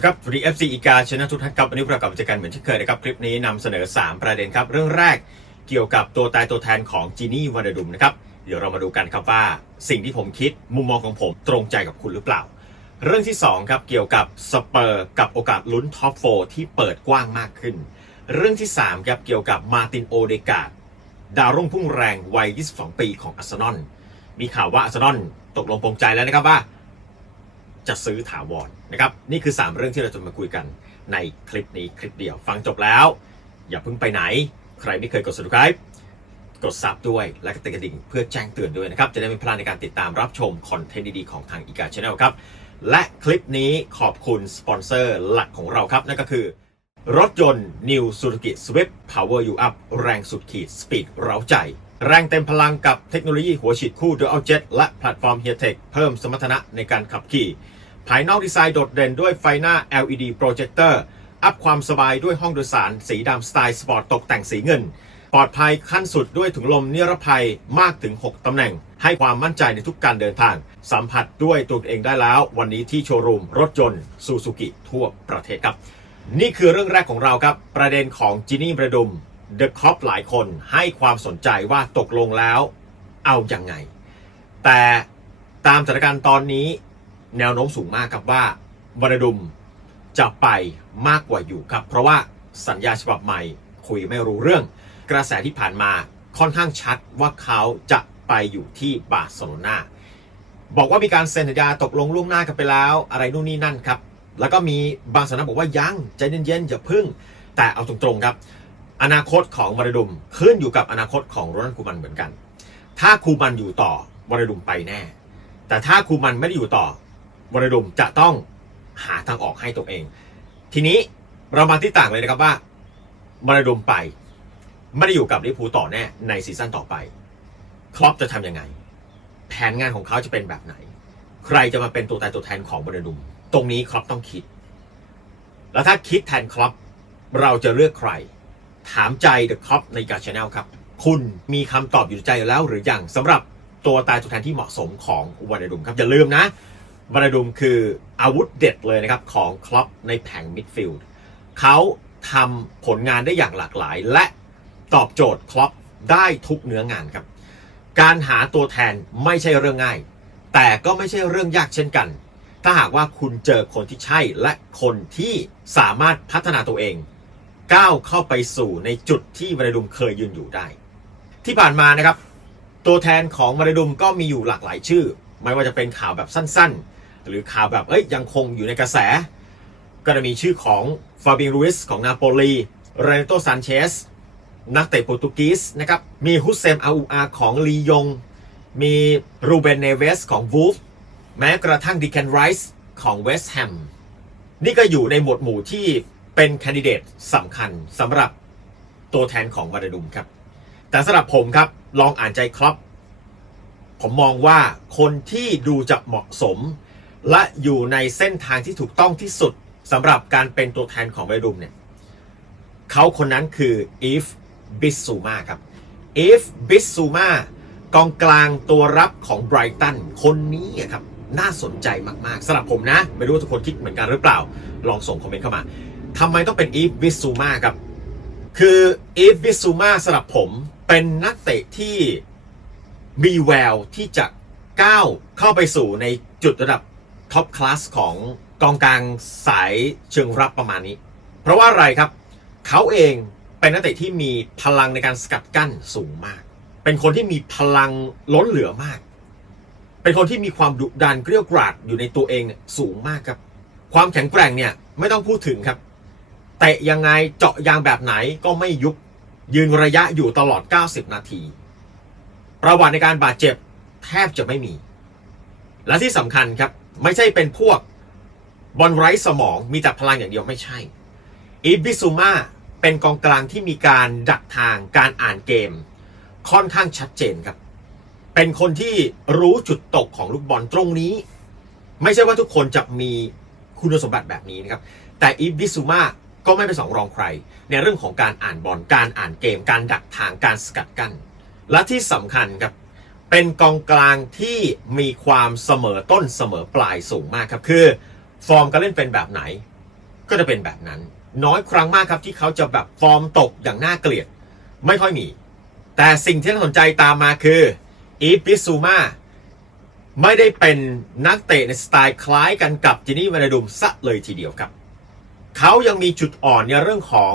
สวัสดีครับสวัสดี FC อีกาชนะทุกท่านครับวันนี้เรากลับมาเจกันเหมือนเช่นเคยนะครับ คลิปนี้นำเสนอ 3 ประเด็นครับ เรื่องแรกเกี่ยวกับตัวตายตัวแทนของจีนี่วานาดุมนะครับ เดี๋ยวเรามาดูกันครับว่า สิ่งที่ผมคิดมุมมองของผมตรงใจกับคุณหรือเปล่า เรื่องที่ 2 ครับเกี่ยวกับสเปอร์กับโอกาสลุ้นท็อปโฟที่เปิดกว้างมากขึ้น เรื่องที่3ครับเกี่ยวกับมาตินโอเดกาดดาวรุ่งพุ่งแรงวัย 22 ปีของอาร์เซนอลมีข่าวว่าอาร์เซนอลตกลงปรงใจแล้วนะครับว่า จะซื้อถาวรนะครับ นี่คือ 3 เรื่องที่เราจะมาคุยกันในคลิปนี้คลิปเดียว ฟังจบแล้ว อย่าเพิ่งไปไหน ใครไม่เคยกด subscribe กดซับด้วยและกดกระดิ่งเพื่อแจ้งเตือนด้วยนะครับ จะได้ไม่พลาดในการติดตามรับชมคอนเทนต์ดีๆของทางอีกาช n แนลครับ และคลิปนี้ขอบคุณสปอนเซอร์หลักของเราครับ นั่นก็คือ รถยนต์ New Suzuki Swift Power You Up แรงสุดขีดสปีดเร้าใจ แรงเต็มพลังกับเทคโนโลยีหัวฉีดคู่ Dual Jet และแพลตฟอร์ม h e a t e c h เพิ่มสมรรถนะในการขับขี่ ภายนอกดีไซน์โดดเด่นด้วยไฟหน้า LED โปรเจคเตอร์อัพความสบายด้วยห้องโดยสาร สีดำสไตล์สปอร์ตตกแต่งสีเงิน ปลอดภัยขั้นสุดด้วยถุงลมนิรภัยมากถึง 6 ตำแหน่ง ให้ความมั่นใจในทุกการเดินทาง สัมผัสด้วยตัวเองได้แล้ว วันนี้ที่โชว์รูมรถยนต์ซูซูกิทั่วประเทศครับ นี่คือเรื่องแรกของเราครับ ประเด็นของจินนี่ประดุม เดอะคอปหลายคนให้ความสนใจว่าตกลงแล้วเอาอย่างไง แต่ตามสถานการณ์ตอนนี้แนวโน้มสูงมากครับว่าวรดุมจะไปมากกว่าอยู่ครับ เพราะว่าสัญญาฉบับใหม่คุยไม่รู้เรื่อง กระแสที่ผ่านมาค่อนข้างชัดว่าเขาจะไปอยู่ที่บาร์เซโลนาบอกว่ามีการเซ็นสัญญาตกลงล่วงหน้ากันไปแล้ว อะไรนู่นนี่นั่นครับ แล้วก็มีบางสำนักบอกว่ายังใจเย็นๆอย่าพึ่ง แต่เอาตรงๆครับ อนาคตของวรดุมขึ้นอยู่กับอนาคตของโรนัลคูมันเหมือนกัน ถ้าคูมันอยู่ต่อวรดุมไปแน่ แต่ถ้าคูมันไม่ได้อยู่ต่อวรดุมจะต้องหาทางออกให้ตัวเอง ทีนี้เรามาที่ต่างเลยนะครับว่าวรดุมไป ไม่ได้อยู่กับลิเวอร์พูต่อแน่ในซีซั่นต่อไป ครอปจะทำยังไง แผนงานของเขาจะเป็นแบบไหน ใครจะมาเป็นตัวตายตัวแทนของวรดุม ตรงนี้ครอปต้องคิด แล้วถ้าคิดแทนครอปเราจะเลือกใคร ถามใจเดอะครอปในกาชแนลครับ คุณมีคำตอบอยู่ในใจแล้วหรือยังสำหรับตัวตายตัวแทนที่เหมาะสมของวานาดุมครับ อย่าลืมนะวานาดุมคืออาวุธเด็ดเลยนะครับของคลอปในแผงมิดฟิลด์เขาทำผลงานได้อย่างหลากหลาย และตอบโจทย์คลอปได้ทุกเนื้องานครับ การหาตัวแทนไม่ใช่เรื่องง่าย แต่ก็ไม่ใช่เรื่องยากเช่นกัน ถ้าหากว่าคุณเจอคนที่ใช่และคนที่สามารถพัฒนาตัวเอง ก้าวเข้าไปสู่ในจุดที่วานาดุมเคยยืนอยู่ได้ ที่ผ่านมานะครับ ตัวแทนของมริดุมก็มีอยู่หลากหลายชื่อ ไม่ว่าจะเป็นข่าวแบบสั้นๆ หรือข่าวแบบเอ้ยยังคงอยู่ในกระแส ก็จะมีชื่อของฟาบิงรูอิสของนาโปลีเรนโตซานเชสนักเตะโปรตุกีสนะครับมีฮุสเซมอาอูอาของลียง มีรูเบนเนเวสของวูฟแม้กระทั่งดิแคนไรส์ของเวสต์แฮมนี่ก็อยู่ในหมวดหมู่ที่ เป็นคนดิเดตสำคัญสำหรับตัวแทนของวาราดุมครับ แต่สำหรับผมครับลองอ่านใจครอปผมมองว่าคนที่ดูจะเหมาะสม และอยู่ในเส้นทางที่ถูกต้องที่สุดสำหรับการเป็นตัวแทนของวาราดุมเนี่ยเขาคนนั้นคืออีฟบิสซูมาครับอีฟบิสซูมากองกลางตัวรับของไบรตันคนนี้ครับน่าสนใจมากๆสำหรับผมนะ ไม่รู้ว่าทุกคนคิดเหมือนกันหรือเปล่า ลองส่งคอมเมนต์เข้ามา ทำไมต้องเป็นอีฟบิสซูมาครับ คืออีฟบิสซูมาสำหรับผมเป็นนักเตะที่มีแววที่จะก้าวเข้าไปสู่ในจุดระดับท็อปคลาสของกองกลางสายเชิงรับประมาณนี้ เพราะว่าอะไรครับ เขาเองเป็นนักเตะที่มีพลังในการสกัดกั้นสูงมาก เป็นคนที่มีพลังล้นเหลือมาก เป็นคนที่มีความดุดันเกรี้ยวกราดอยู่ในตัวเองเนี่ยสูงมากครับ ความแข็งแกร่งเนี่ยไม่ต้องพูดถึงครับ เตะยังไงเจาะยางแบบไหนก็ไม่ยุบยืนระยะอยู่ตลอด 90 นาที ประวัติในการบาดเจ็บแทบจะไม่มี และที่สำคัญครับ ไม่ใช่เป็นพวกบอลไร้สมองมีแต่พลังอย่างเดียวไม่ใช่อีบิซูมาเป็นกองกลางที่มีการดักทางการอ่านเกม ค่อนข้างชัดเจนครับ เป็นคนที่รู้จุดตกของลูกบอลตรงนี้ ไม่ใช่ว่าทุกคนจะมีคุณสมบัติแบบนี้นะครับ แต่อีฟบิซูมา ก็ไม่เป็นสองรองใคร ในเรื่องของการอ่านบอลการอ่านเกม การดักทางการสกัดกั้นและที่สำคัญครับเป็นกองกลางที่มีความเสมอต้นเสมอปลายสูงมากครับคือ ฟอร์มการเล่นเป็นแบบไหน ก็จะเป็นแบบนั้น น้อยครั้งมากครับที่เขาจะแบบฟอร์มตกอย่างน่าเกลียด ไม่ค่อยมี แต่สิ่งที่น่าสนใจตามมาคืออีฟบิซูมาไม่ได้เป็นนักเตะในสไตล์คล้ายกันกับจินี่วานาดุมซะเลยทีเดียวครับ เขายังมีจุดอ่อนในเรื่องของ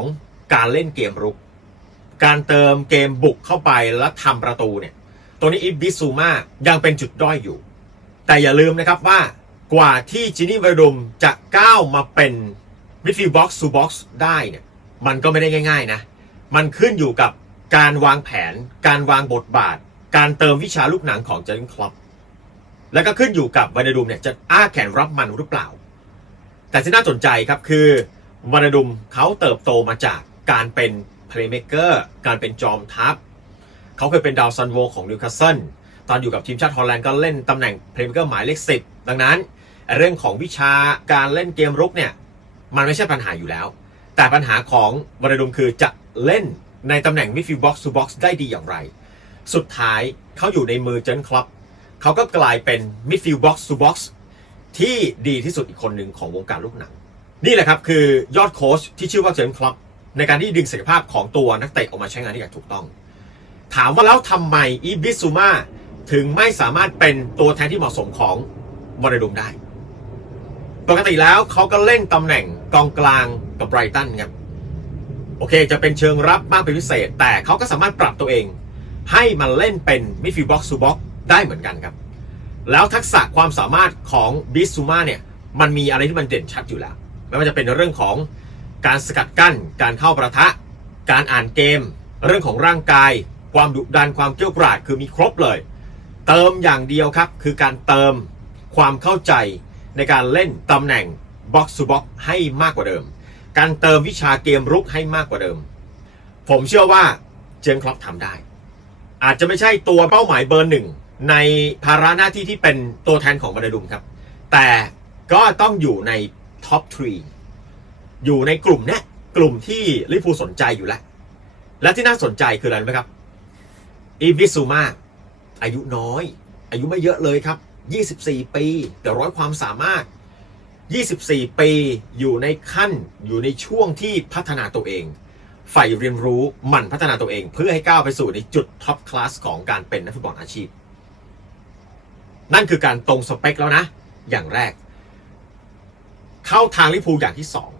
การเล่นเกมรุก การเติมเกมบุกเข้าไปแล้วทำประตูเนี่ย ตัวนี้อิบบิซูมายังเป็นจุดด้อยอยู่ แต่อย่าลืมนะครับว่ากว่าที่จินี่วาดุมจะก้าวมาเป็นมิดฟิลด์บ็อกซ์ซูบ็อกซ์ได้เนี่ยมันก็ไม่ได้ง่าย ๆนะ มันขึ้นอยู่กับการวางแผน การวางบทบาท การเติมวิชาลูกหนังของเจนคลอปแล้วก็ขึ้นอยู่กับวานาดุมเนี่ยจะอ้าแขนรับมันหรือเปล่า แต่ที่น่าสนใจครับคือวานาดุมเขาเติบโตมาจากการเป็นเพลย์เม k เกอร์การเป็นจอมทัพ เขาเคยเป็นดาวซันโวของนิวคาสเซิลตอนอยู่กับทีมชาติฮอลแลนด์ก็เล่นตำแหน่งเพลย์เม k เกอร์หมายเลขสิบดังนั้น เรื่องของวิชาการเล่นเกมรุกเนี่ยมันไม่ใช่ปัญหาอยู่แล้ว แต่ปัญหาของวานดุมคือจะเล่นในตำแหน่งมิดฟิลด์บ็อกซ์ o ูบ็อกซ์ได้ดีอย่างไร สุดท้ายเขาอยู่ในมือเจนคลับเขาก็กลายเป็นมิดฟิลด์บ็อกซ์ o ูบ็อกซ์ ที่ดีที่สุดอีกคนหนึ่งของวงการลูกหนัง นี่แหละครับคือยอดโค้ชที่ชื่อว่าเจนคลับในการที่ดึงศักยภาพของตัวนักเตะออกมาใช้งานได้อย่างถูกต้อง ถามว่าแล้วทำไมอีบิซูมาถึงไม่สามารถเป็นตัวแทนที่เหมาะสมของวานาดุมได้ ปกติแล้วเขาก็เล่นตำแหน่งกองกลางกับไบรตันครับโอเค จะเป็นเชิงรับมากเป็นพิเศษ แต่เขาก็สามารถปรับตัวเอง ให้มันเล่นเป็นมิดฟิลด์บ็อกซ์ซูบ็อกได้เหมือนกันครับ แล้วทักษะความสามารถของบิสซูมาเนี่ยมันมีอะไรที่มันเด่นชัดอยู่แล้ว ไม่ว่าจะเป็นเรื่องของการสกัดกั้น การเข้าประทะ การอ่านเกม เรื่องของร่างกาย ความดุดันความเกรี้ยวกราดคือมีครบเลย เติมอย่างเดียวครับ คือการเติมความเข้าใจในการเล่นตำแหน่งบ็อกซ์บ็อกให้มากกว่าเดิม การเติมวิชาเกมรุกให้มากกว่าเดิม ผมเชื่อว่าเจนคล็อปทำได้ อาจจะไม่ใช่ตัวเป้าหมายเบอร์หนึ่ง ในภาระหน้าที่ที่เป็นตัวแทนของบรรดุมครับ แต่ก็ต้องอยู่ในท็อปทรีอยู่ในกลุ่มเนี้ยกลุ่มที่ลิเวอร์พูสนใจอยู่แล้ว และที่น่าสนใจคืออะไรไหมครับอีบิซูมาอายุน้อย อายุไม่เยอะเลยครับ 24 ปี แต่ร้อยความสามารถ 24 ปีอยู่ในขั้นอยู่ในช่วงที่พัฒนาตัวเองใฝ่เรียนรู้หมั่นพัฒนาตัวเอง เพื่อให้ก้าวไปสู่ในจุดท็อปคลาสของการเป็นนักฟุตบอลอาชีพ นั่นคือการตรงสเปคแล้วนะ อย่างแรก เข้าทางลิพูอย่างที่สอง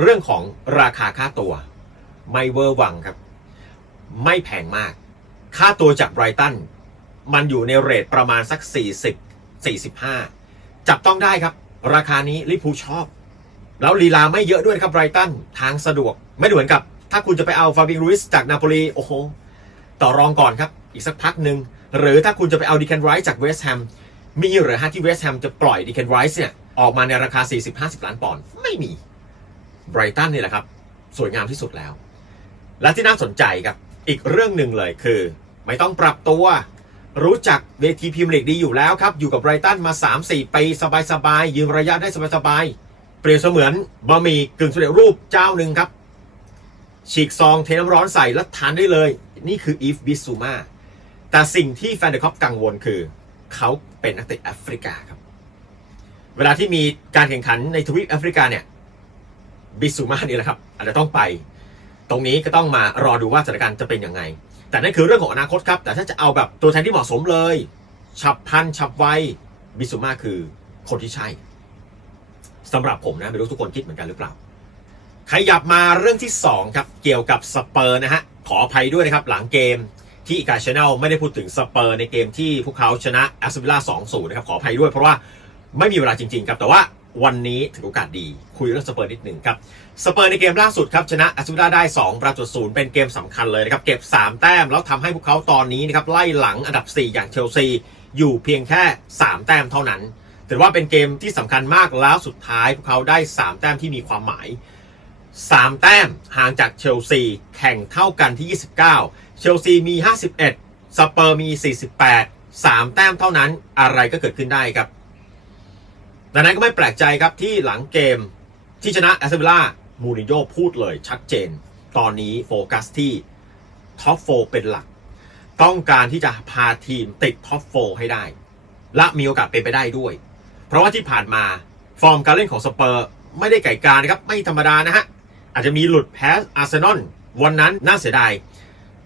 เรื่องของราคาค่าตัว ไม่เวอร์วังครับ ไม่แพงมาก ค่าตัวจากไบรตันมันอยู่ในเรทประมาณสัก 40 45 จับต้องได้ครับ ราคานี้ลิพูชอบ แล้วลีลาไม่เยอะด้วยครับไบรตันทางสะดวก ไม่เหมือนกับ ถ้าคุณจะไปเอาฟาบิงรูอิสจากนาโปลีโอ้โหต่อรองก่อนครับ อีกสักพักหนึ่ง หรือถ้าคุณจะไปเอาดิเคนไรส์จากเวสต์แฮมมีหรือฮะที่เวสต์แฮมจะปล่อยดิเคนไรส์เนี่ยออกมาในราคา 40-50 ล้านปอนด์ไม่มีไบรตันนี่แหละครับ สวยงามที่สุดแล้ว และที่น่าสนใจครับอีกเรื่องหนึ่งเลยคือ ไม่ต้องปรับตัว รู้จักเวทีพรีเมียร์ลีกดีอยู่แล้วครับ อยู่กับไบรตันมา 3-4 ปีสบายๆยืมระยะได้สบายๆเปรียบเสมือนบะหมี่กึ่งสำเร็จรูปเจ้าหนึ่งครับฉีกซองเทน้ำร้อนใส่แล้วทานได้เลย นี่คืออีฟบิซูมา แต่สิ่งที่แฟนเดอร์คอปกังวลคือ เขาเป็นนักเตะแอฟริกาครับ เวลาที่มีการแข่งขันในทวีปแอฟริกาเนี่ยบิซูมานี่แหละครับอาจจะต้องไป ตรงนี้ก็ต้องมารอดูว่าสถานการณ์จะเป็นยังไง แต่นั่นคือเรื่องของอนาคตครับ แต่ถ้าจะเอาแบบตัวแทนที่เหมาะสมเลย ฉับพลันฉับไวบิซูมาคือคนที่ใช่สำหรับผมนะไม่รู้ทุกคนคิดเหมือนกันหรือเปล่า ขยับมาเรื่องที่ 2 ครับ เกี่ยวกับสเปอร์นะฮะ ขออภัยด้วยนะครับ หลังเกม ที่อีกาชแนลไม่ได้พูดถึงสเปอร์ในเกมที่พวกเขาชนะแอสตันวิลล่า2-0นะครับขออภัยด้วยเพราะว่าไม่มีเวลาจริงๆครับแต่ว่าวันนี้ถือโอกาสดีคุยเรื่องสเปอร์นิดหนึ่งครับสเปอร์ในเกมล่าสุดครับชนะแอสตันวิลล่าได้ 2 ประตูศูนย์เป็นเกมสำคัญเลยนะครับเก็บ 3 แต้มแล้วทำให้พวกเขาตอนนี้นะครับไล่หลังอันดับ 4 อย่างเชลซีอยู่เพียงแค่ 3 แต้มเท่านั้นถือว่าเป็นเกมที่สำคัญมากแล้วสุดท้ายพวกเขาได้ 3 แต้มที่มีความหมาย 3 แต้มห่างจากเชลซีแข่งเท่ากันที่ 29 เชลซีมี 51 สเปอร์มี 48 3 แต้มเท่านั้นอะไรก็เกิดขึ้นได้ครับดังนั้นก็ไม่แปลกใจครับที่หลังเกมที่ชนะแอสตันวิลล่ามูรินโญ่พูดเลยชัดเจน ตอนนี้โฟกัสที่ท็อปโฟเป็นหลัก ต้องการที่จะพาทีมติดท็อปโฟให้ได้ และมีโอกาสเป็นไปได้ด้วย เพราะว่าที่ผ่านมาฟอร์มการเล่นของสเปอร์ไม่ได้ไก่กานะครับ ไม่ธรรมดานะฮะ อาจจะมีหลุดแพ้อาร์เซนอลวันนั้นน่าเสียดาย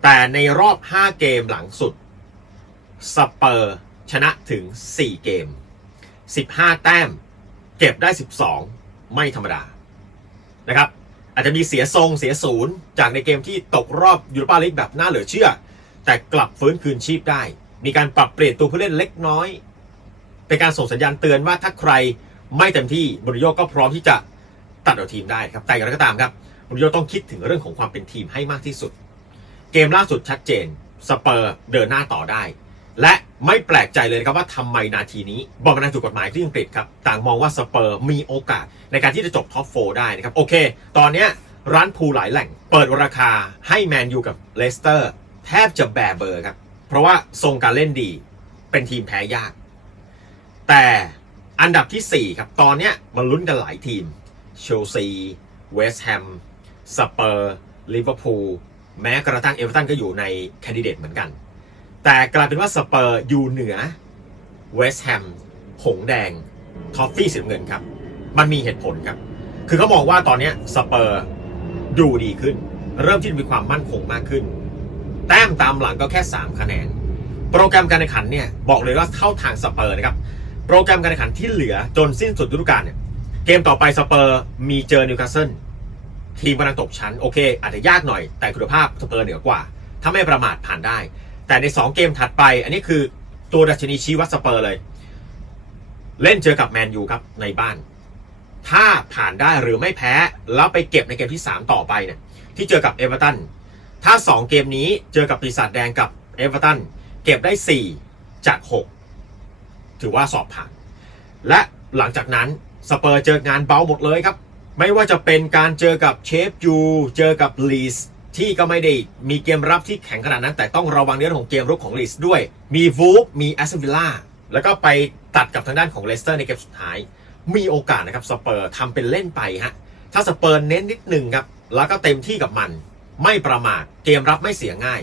แต่ในรอบ 5 เกมหลังสุด สเปอร์ชนะถึง 4 เกม 15 แต้ม เก็บได้ 12 ไม่ธรรมดา นะครับ อาจจะมีเสียทรงเสียศูนย์ จากในเกมที่ตกรอบยูโรปาลีกแบบน่าเหลือเชื่อ แต่กลับฟื้นคืนชีพได้ มีการปรับเปลี่ยนตัวผู้เล่นเล็กน้อย เป็นการส่งสัญญาณเตือนว่าถ้าใครไม่เต็มที่บุริโยก็พร้อมที่จะตัดเอาทีมได้ครับ แต่อย่างไรก็ตามครับบุริโยต้องคิดถึงเรื่องของความเป็นทีมให้มากที่สุด เกมล่าสุดชัดเจน สเปอร์เดินหน้าต่อได้ และไม่แปลกใจเลยครับว่าทำไมนาทีนี้บอลมันถูกกฎหมายที่อังกฤษครับ ต่างมองว่าสเปอร์มีโอกาสในการที่จะจบท็อปโฟได้นะครับ โอเค ตอนเนี้ยร้านพูหลายแหล่ง เปิดราคาให้แมนยูกับเลสเตอร์ แทบจะแบเบอร์ครับ เพราะว่าทรงการเล่นดีเป็นทีมแพ้ยาก แต่อันดับทีสี่4 ครับ ตอนเนี้ยมันลุ้นกันหลายทีมเชลซีเวสต์แฮมสเปอร์ลิเวอร์พูล แม้กระทั่งเอเวอร์ตันก็อยู่ในแคนดิเดตเหมือนกัน แต่กลายเป็นว่าสเปอร์อยู่เหนือเวสต์แฮมหงแดงทอฟฟี่สีน้ำเงินครับ มันมีเหตุผลครับ คือเขามองว่าตอนนี้สเปอร์ดูดีขึ้น เริ่มที่จะมีความมั่นคงมากขึ้น แต้มตามหลังก็แค่ 3 คะแนน โปรแกรมการแข่งขันเนี่ย บอกเลยว่าเข้าทางสเปอร์นะครับ โปรแกรมการแข่งขันที่เหลือจนสิ้นสุดฤดูกาลเนี่ย เกมต่อไปสเปอร์มีเจอนิวคาสเซิล ทีมกำลังตกชั้นโอเค อาจจะยากหน่อยแต่คุณภาพสเปอร์เหนือกว่า ถ้าไม่ประมาทผ่านได้ แต่ใน 2 เกมถัดไป อันนี้คือตัวดัชนีชี้วัดสเปอร์เลย เล่นเจอกับแมนยูครับในบ้าน ถ้าผ่านได้หรือไม่แพ้ แล้วไปเก็บในเกมที่ 3 ต่อไปเนี่ยที่เจอกับเอเวอร์ตันถ้า 2 เกมนี้เจอกับปีศาจแดงกับเอเวอร์ตันเก็บได้ 4 จาก 6 ถือว่าสอบผ่าน และหลังจากนั้นสเปอร์เจองานเบาหมดเลยครับ ไม่ว่าจะเป็นการเจอกับเชฟยูเจอกับลีสที่ก็ไม่ได้มีเกมรับที่แข็งขนาดนั้น แต่ต้องระวังในเรื่องของเกมรุกของลีสด้วย มีวูฟมีแอสตันวิลล่าแล้วก็ไปตัดกับทางด้านของเลสเตอร์ในเกมสุดท้าย มีโอกาสนะครับสเปอร์ทำเป็นเล่นไปฮะถ้าสเปอร์เน้นนิดหนึ่งครับแล้วก็เต็มที่กับมัน ไม่ประมาทเกมรับไม่เสียง่าย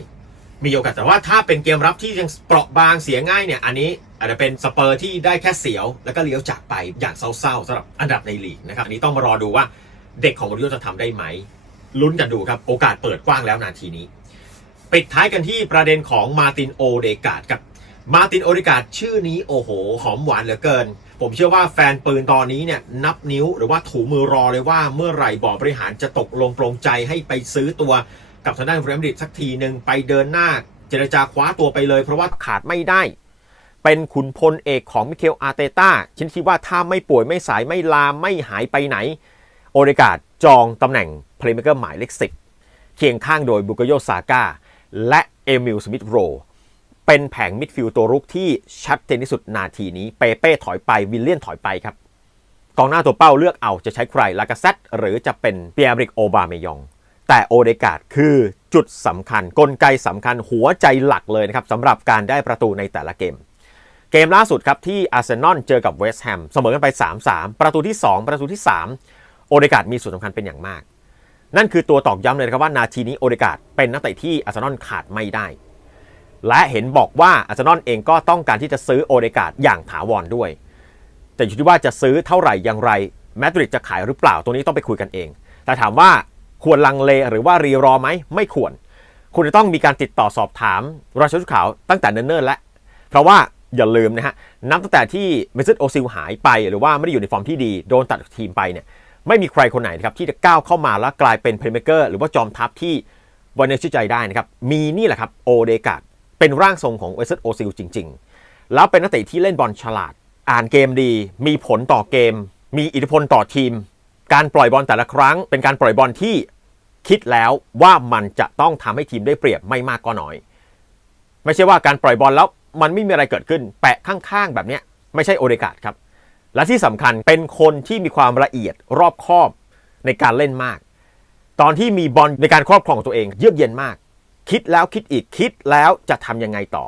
มีโอกาสแต่ว่าถ้าเป็นเกมรับที่ยังเปราะบางเสียง่ายเนี่ย อันนี้อาจจะเป็นสเปอร์ที่ได้แค่เสียว แล้วก็เลี้ยวจากไปอย่างเศร้าๆสำหรับอันดับในลีกนะครับอันนี้ต้องมารอดูว่าเด็กของมาริโอจะทำได้ไหมลุ้นกันดูครับ โอกาสเปิดกว้างแล้วนาทีนี้ ปิดท้ายกันที่ประเด็นของมาตินโอเดกาดครับมาตินโอเดกาดชื่อนี้โอ้โห หอมหวานเหลือเกิน ผมเชื่อว่าแฟนปืนตอนนี้เนี่ยนับนิ้วหรือว่าถูมือรอเลยว่าเมื่อไหร่บอร์บริหารจะตกลงปรงใจให้ไปซื้อตัว กับทางด้านเรอัลมาดริดสักทีหนึ่งไปเดินหน้าเจรจาคว้าตัวไปเลย เพราะว่าขาดไม่ได้ เป็นขุนพลเอกของมิเคลอาร์เตต้าฉันคิดว่าถ้าไม่ป่วยไม่สายไม่ลามไม่หายไปไหน โอเดกาดจองตำแหน่งเพลย์เม k เกอร์หมายเลขสิบเคียงข้างโดยบุกโยซาก้าและเอมิลสมิธโรเป็นแผงมิดฟิลด์ตัวรุกที่ชัดเจนที่สุดนาทีนี้ เปเป้ถอยไปวิลเลียนถอยไปครับกองหน้าตัวเป้าเลือกเอาจะใช้ใครลากาเซตหรือจะเป็นเปียริกโอบาเมยอง แต่โอเดกาดคือจุดสำคัญกลไกสำคัญหัวใจหลักเลยนะครับสำหรับการได้ประตูในแต่ละเกม เกมล่าสุดครับที่อาร์เซนอลเจอกับเวสต์แฮมเสมอกันไป 3-3 ประตูที่ 2 ประตูที่ 3 โอเดกาดมีส่วนสำคัญเป็นอย่างมาก นั่นคือตัวตอกย้ำเลยครับว่านาทีนี้โอเดกาดเป็นนักเตะที่อาร์เซนอลขาดไม่ได้ และเห็นบอกว่าอาร์เซนอลเองก็ต้องการที่จะซื้อโอเดกาดอย่างถาวรด้วย แต่อยู่ที่ว่าจะซื้อเท่าไหร่อย่างไรแมดริดจะขายหรือเปล่าตรงนี้ต้องไปคุยกันเอง แต่ถามว่า ควรลังเลหรือว่ารีรอไหมไม่ควร คุณจะต้องมีการติดต่อสอบถามราชชุดขาวตั้งแต่เนิ่นๆแล้วเพราะว่าอย่าลืมนะฮะนับตั้งแต่ที่เมซิตโอซิลหายไป หรือว่าไม่ได้อยู่ในฟอร์มที่ดีโดนตัดทีมไปเนี่ยไม่มีใครคนไหนนะครับที่จะก้าวเข้ามาแล้วกลายเป็นเพลย์เมเกอร์หรือว่าจอมทัพที่วันนี้ชื่อใจได้นะครับมีนี่แหละครับโอเดกาดเป็นร่างทรงของเวสต์โอซิลจริง ๆ แล้วเป็นนักเตะที่เล่นบอลฉลาด อ่านเกมดี มีผลต่อเกม มีอิทธิพลต่อทีม การปล่อยบอลแต่ละครั้ง เป็นการปล่อยบอลที่คิดแล้วว่ามันจะต้องทำให้ทีมได้เปรียบไม่มากก็น้อย ไม่ใช่ว่าการปล่อยบอลแล้วมันไม่มีอะไรเกิดขึ้น แปะข้างๆ แบบนี้ไม่ใช่โอเดกาดครับ และที่สำคัญเป็นคนที่มีความละเอียดรอบคอบในการเล่นมาก ตอนที่มีบอลในการครอบครองตัวเองเยือกเย็นมาก คิดแล้วคิดอีกคิดแล้วจะทำยังไงต่อ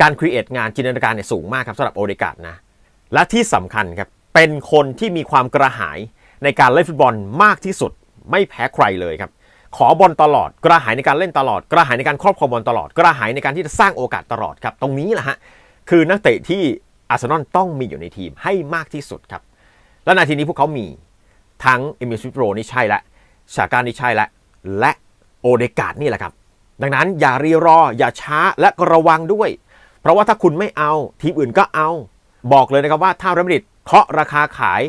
การครีเอทงานจินตนาการเนี่ยสูงมากครับสำหรับโอเดกาดนะและที่สำคัญครับเป็นคนที่มีความกระหาย ในการเล่นฟุตบอลมากที่สุด ไม่แพ้ใครเลยครับ ขอบอลตลอด กระหายในการเล่นตลอด กระหายในการครอบครองบอลตลอด กระหายในการที่จะสร้างโอกาสตลอดครับตรงนี้แหละฮะคือนักเตะที่อาร์เซนอลต้องมีอยู่ในทีมให้มากที่สุดครับและนาทีนี้พวกเขามีทั้งเอมิลสวิโรนี่ใช่ละชาการนี่ใช่ละและโอเดกาดนี่แหละครับดังนั้นอย่ารีรออย่าช้าและระวังด้วย เพราะว่าถ้าคุณไม่เอาทีมอื่นก็เอา บอกเลยนะครับว่าถ้าเรอัลมาดริดเคาะราคาขาย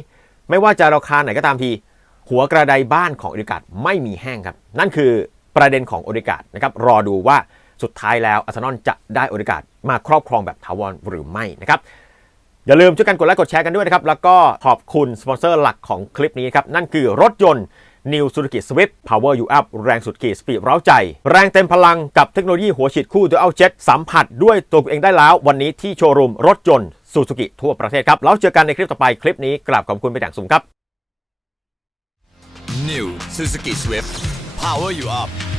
ไม่ว่าจะราคาไหนก็ตามที หัวกระไดบ้านของโอริกาดไม่มีแห้งครับ นั่นคือประเด็นของโอริกาดนะครับรอดูว่าสุดท้ายแล้วอาร์เซนอลจะได้โอริกาดมาครอบครองแบบถาวรหรือไม่นะครับอย่าลืมช่วยกันกดไลค์กดแชร์กันด้วยนะครับ แล้วก็ขอบคุณสปอนเซอร์หลักของคลิปนี้ครับ นั่นคือรถยนต์ New Suzuki Swift Power You Up แรงสุดขีดสปีดเร้าใจ แรงเต็มพลังกับเทคโนโลยีหัวฉีดคู่ Dual Jet สัมผัสด้วยตัวคุณเองได้แล้ว วันนี้ที่โชว์รูมรถยนต์ Suzuki ทั่วประเทศครับ แล้วเจอกันในคลิปต่อไปคลิปนี้กราบขอบคุณไปนอย่างสูงครับ New Suzuki Swift Power You Up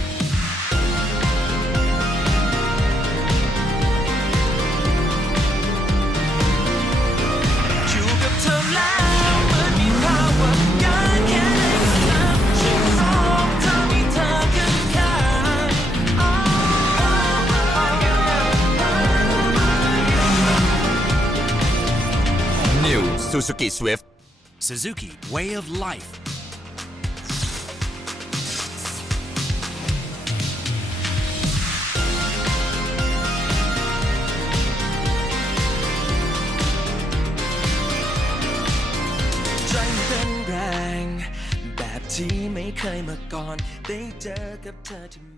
Suzuki Swift Suzuki Way of Life. ใจเต้นแรง แบบที่ไม่เคยมาก่อน ได้เจอกับเธอที่